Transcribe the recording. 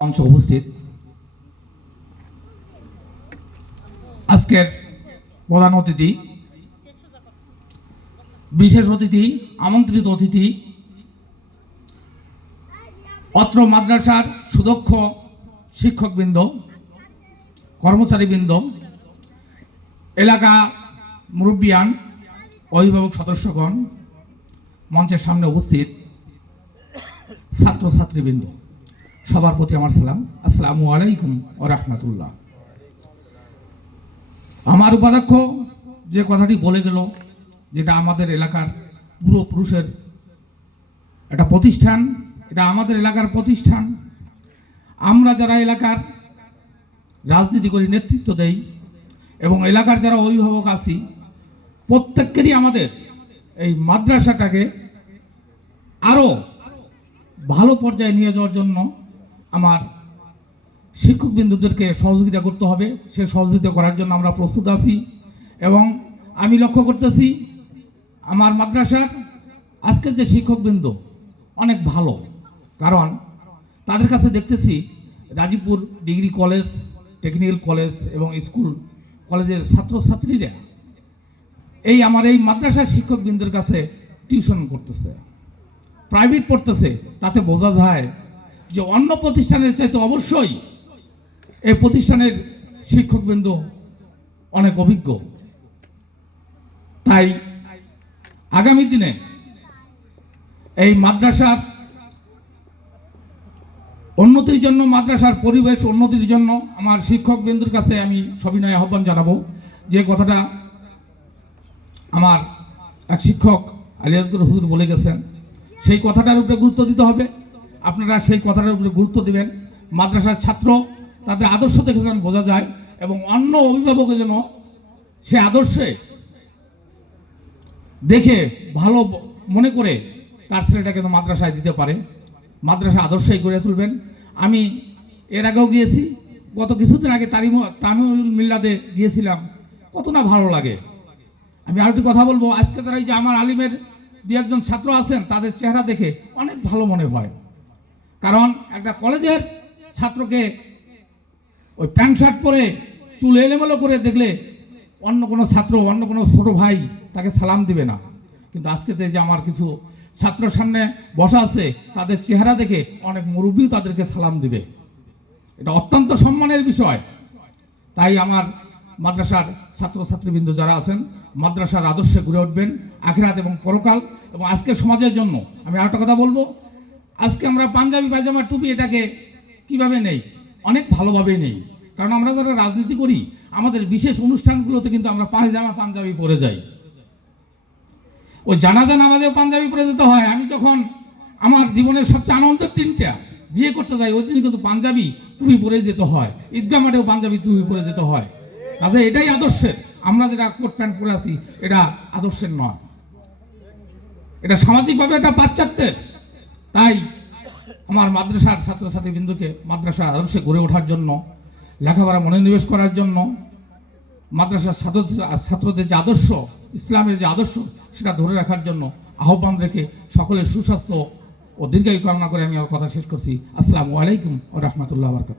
মঞ্চে উপস্থিত। আজকের প্রধান অতিথি, বিশেষ অতিথি, আমন্ত্রিত অতিথি, অত্র মাদ্রাসার সুদক্ষ শিক্ষকবৃন্দ, কর্মচারীবৃন্দ, এলাকা মুরব্বিয়ান, অভিভাবক সদস্যগণ, মঞ্চের সামনে উপস্থিত ছাত্রছাত্রীবৃন্দ। সবার প্রতি আমার সালাম। আসসালামু আলাইকুম ও রহমতুল্লাহ। আমার উপাধ্যক্ষ যে কথাটি বলে গেল, যেটা আমাদের এলাকার পূর্বপুরুষের একটা প্রতিষ্ঠান, এটা আমাদের এলাকার প্রতিষ্ঠান। আমরা যারা এলাকার রাজনীতি করি, নেতৃত্ব দেই, এবং এলাকার যারা অভিভাবক আছি, প্রত্যেকেরই আমাদের এই মাদ্রাসাটাকে আরও ভালো পর্যায়ে নিয়ে যাওয়ার জন্য আমার শিক্ষক বিন্দুদেরকে সহযোগিতা করতে হবে। সে সহযোগিতা করার জন্য আমরা প্রস্তুত আছি এবং আমি লক্ষ্য করতেছি আমার মাদ্রাসার আজকের যে শিক্ষকবৃন্দ অনেক ভালো। কারণ তাদের কাছে দেখতেছি Rajibpur degree college, technical college এবং স্কুল কলেজের ছাত্রছাত্রীরা এই আমার এই মাদ্রাসার শিক্ষকবৃন্দের কাছে টিউশন করতেছে। প্রাইভেট পড়তেছে, তাতে বোঝা যায় যে অন্য প্রতিষ্ঠানের চাইতে অবশ্যই এই প্রতিষ্ঠানের শিক্ষকবৃন্দ অনেক অভিজ্ঞ। তাই আগামী দিনে এই মাদ্রাসার উন্নতির জন্য, মাদ্রাসার পরিবেশ উন্নতির জন্য আমার শিক্ষক বিন্দুর কাছে আমি সবিনয় আহ্বান জানাব। যে কথাটা আমার এক শিক্ষক আলিয়াসগুর হুজুর বলে গেছেন, সেই কথাটার উপরে গুরুত্ব দিতে হবে। আপনারা সেই কথাটার উপরে গুরুত্ব দিবেন। মাদ্রাসার ছাত্র, তাদের আদর্শ দেখে যেন বোঝা যায় এবং অন্য অভিভাবকের যেন সে আদর্শে দেখে ভালো মনে করে তার ছেলেটাকে তো মাদ্রাসায় দিতে পারে। মাদ্রাসা আদর্শই গড়ে তুলবেন। আমি এর আগেও গিয়েছি। গত কিছুদিন আগে তারিম তামিল মিল্লাদে গিয়েছিলাম। কত না ভালো লাগে। আমি আরেকটি কথা বলব। আজকে যারা এই যে আমার আলিমের দু একজন ছাত্র আছেন, তাদের চেহারা দেখে অনেক ভালো মনে হয়। কারণ একটা কলেজের ছাত্রকে ওই প্যান্ট শার্ট পরে চুল এলোমেলো করে দেখলে অন্য কোনো ছাত্র, অন্য কোনো ছোট ভাই তাকে সালাম দিবে না। কিন্তু আজকে যে আমার কিছু ছাত্র সামনে বসা আছে, তাদের চেহারা দেখে অনেক মুরব্বীও তাদেরকে সালাম দিবে। এটা অত্যন্ত সম্মানের বিষয়। তাই আমার মাদ্রাসার ছাত্রছাত্রীবৃন্দ যারা আছেন, মাদ্রাসার আদর্শে ঘুরে উঠবেন, আখেরাত এবং পরকাল এবং আজকের সমাজের জন্য আমি আরেকটা কথা বলব। আজকে আমরা পাঞ্জাবি পায়জামা টুপি এটাকে কীভাবে নেই? অনেক ভালোভাবে নেই। কারণ আমরা যারা রাজনীতি করি, আমাদের বিশেষ অনুষ্ঠানগুলোতে কিন্তু আমরা পায়জামা, পাঞ্জাবি পরে যাই। ওই জানাজা নামাজেও পাঞ্জাবি পরে যেতে হয়। আমি যখন আমার জীবনের সবচেয়ে আনন্দের দিনটা বিয়ে করতে যাই, ওই দিন কিন্তু পাঞ্জাবি টুপি পরে যেতে হয়। ঈদগা মাঠেও পাঞ্জাবি টুপি পরে যেতে হয়। কাজে এটাই আদর্শের। আমরা যেটা কোট প্যান্ট পরে আছি, এটা আদর্শের নয়। এটা সামাজিকভাবে এটা পাশ্চাত্যের তাই আমার মাদ্রাসার ছাত্রছাত্রী বিন্দুকে মাদ্রাসা আদর্শে গড়ে ওঠার জন্য, লেখাপড়া মনোনিবেশ করার জন্য, মাদ্রাসার ছাত্র ছাত্রদের যে আদর্শ, ইসলামের যে আদর্শ, সেটা ধরে রাখার জন্য আহ্বান রেখে সকলের সুস্বাস্থ্য ও দীর্ঘায়ু কামনা করে আমি আমার কথা শেষ করছি। আসসালামু আলাইকুম ও রহমতুল্লাহ বরকাত